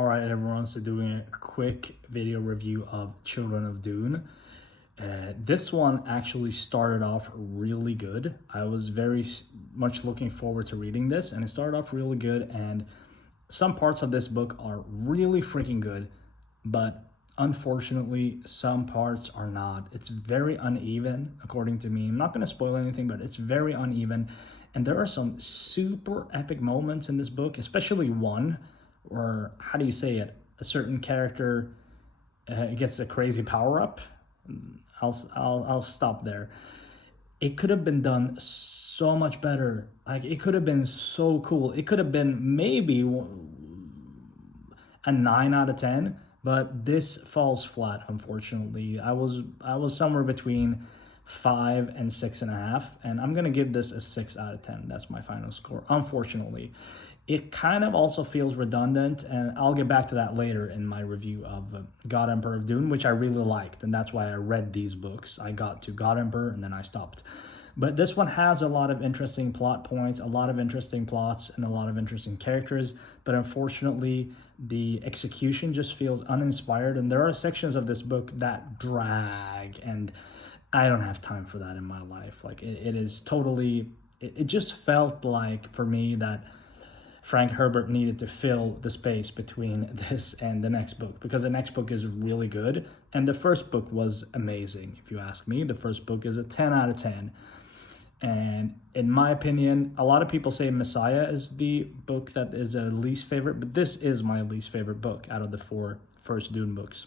All right, everyone, so doing a quick video review of Children of Dune. This one actually started off really good. I was very much looking forward to reading this, and it started off really good, and some parts of this book are really freaking good, but unfortunately, some parts are not. It's very uneven, according to me. I'm not going to spoil anything, but it's very uneven, and there are some super epic moments in this book, especially one or how do you say it? A certain character gets a crazy power up. I'll stop there. It could have been done so much better. Like it could have been so cool. It could have been maybe a 9 out of 10, but this falls flat. Unfortunately, I was somewhere between 5 and 6.5, and I'm gonna give this a 6 out of 10. That's my final score. Unfortunately, it kind of also feels redundant, and I'll get back to that later in my review of God Emperor of Dune, which I really liked, and that's why I read these books. I got to God Emperor and then I stopped. But this one has a lot of interesting plot points, a lot of interesting plots, and a lot of interesting characters. But unfortunately, the execution just feels uninspired, and there are sections of this book that drag, and I don't have time for that in my life. Like it is totally, it just felt like for me that Frank Herbert needed to fill the space between this and the next book, because the next book is really good and the first book was amazing. If you ask me, the first book is a 10 out of 10. And in my opinion, a lot of people say Messiah is the book that is a least favorite, but this is my least favorite book out of the 4 first Dune books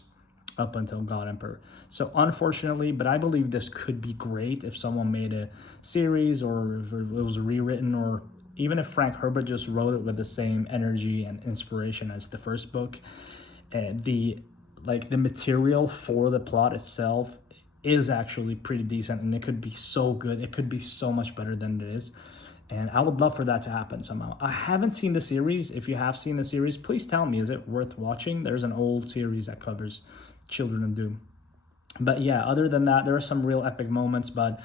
up until God Emperor. So unfortunately, but I believe this could be great if someone made a series, or if it was rewritten, or even if Frank Herbert just wrote it with the same energy and inspiration as the first book. The material for the plot itself is actually pretty decent, and it could be so good. It could be so much better than it is. And I would love for that to happen somehow. I haven't seen the series. If you have seen the series, please tell me, is it worth watching? There's an old series that covers Children of Doom. But yeah, other than that, there are some real epic moments, but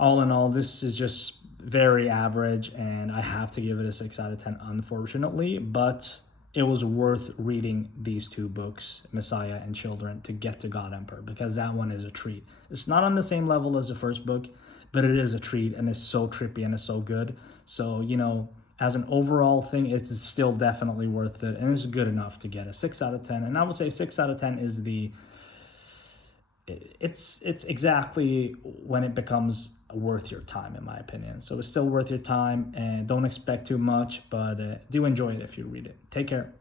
all in all, this is just very average, and I have to give it a 6 out of 10, unfortunately. But it was worth reading these 2 books, Messiah and Children, to get to God Emperor, because that one is a treat. It's not on the same level as the first book, but it is a treat, and it's so trippy and it's so good. So, you know, as an overall thing, it's still definitely worth it, and it's good enough to get a 6 out of 10. And I would say 6 out of 10 is it's exactly when it becomes worth your time, in my opinion. So it's still worth your time, and don't expect too much, but do enjoy it if you read it. Take care.